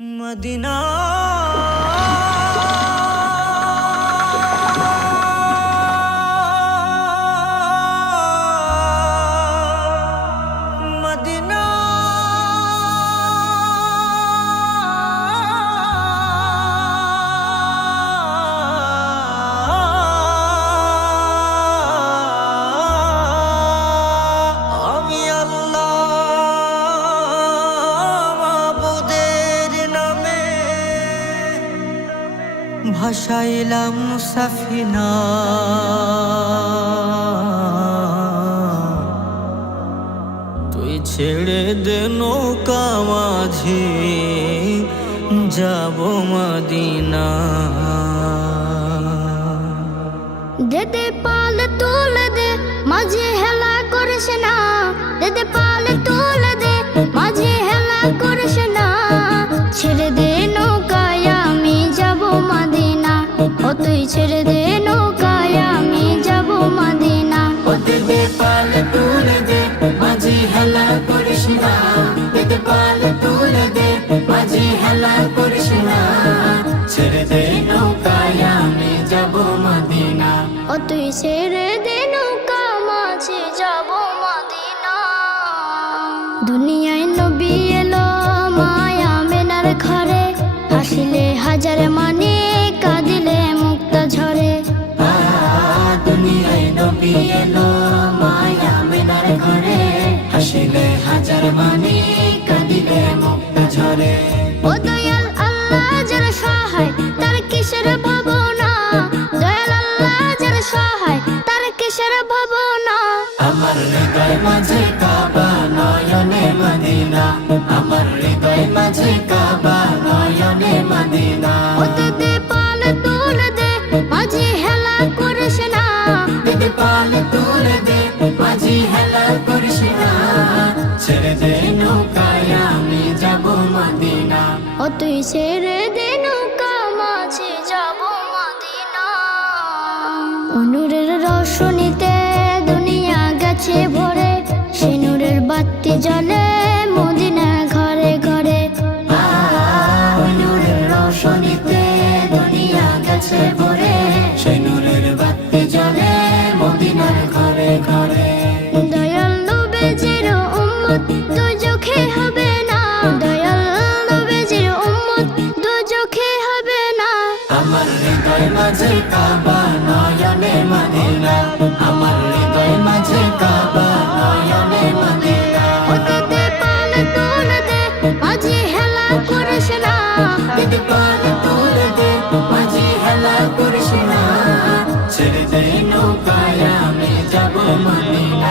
Medina Medina আমি আল্লাহ মাবুদের নামে ভাসাইলাম সাফিনা, তুই ছেড়ে দে নৌকা মাঝি যাব মদিনা। দেদে পাল তুলে দে মাঝে হেলা করিস না, দেদে পাল তুলে দে মাঝে হেলা করিস না। ছেড়ে দে নৌকায় আমি যাব মদিনা, ও তুই ছেড়ে দে নৌকায় আমি যাব মদিনা। ও দেদে পাল তুলে দে মাঝি হেলা করিস না, দেদে পাল তুলে দে মাঝি হেলা করিস না। ছেড়ে দে নৌকায় আমি যাব মদিনা, ও তুই ছেড়ে দে নৌকা মাঝে যাব মদিনা। দুনিয়ায় নবী এলো মায়া মেনার ঘরে, হাসিলে হাজার মানে কাঁদিলে মুক্তা ঝরে। দুনিয়ায় নবী এলো মায়া মেনার ঘরে, হাসিলে হাজার মানে কাঁদিলে মুক্তা ঝরে। ও দয়াল আল্লাহ যার সহায় তার কিসের ভাবনা, দয়াল আল্লাহ যার সহায় তার কিসের ভাবনা। আমার হৃদয় মাঝে কাবা নয়নে মদিনা, আমার হৃদয় মাঝে কাবা নয়নে মদিনা। ও দেদে পাল তুলে দে মাঝে হেলা করিস না, দেদে পাল তুলে দে মাঝি হেলা করিস না। ছেড়ে দে নৌকায় আমি যাব মদিনা, ও তুই ছেড়ে দে নৌকা মাঝে যাব মদিনা। নূরের রোশনীতে দুনিয়া গেছে ভরে, সে নূরের বাতি জ্বলে মদিনা ঘরে ঘরে। নূরের রোশনীতে দুনিয়া গেছে ভরে, সেই নূরের বাতি জ্বলে মদিনার ঘরে ঘরে। দয়াল নবীজির উম্মত দুজখে হবে না, দয়াল নবীজির উম্মত দুজখে হবে না। আমার হৃদয় মাঝে কাবা নয়নে মদিনা, আমার হৃদয় মাঝে কাবা নয়নে মদিনা। ও দেদে পাল তুলে দে মাঝে হেলা করিস না, দেদে পাল তুলে দে মাঝি হেলা করিস না। ছেড়ে দে নৌকায় আমি যাব মদিনা,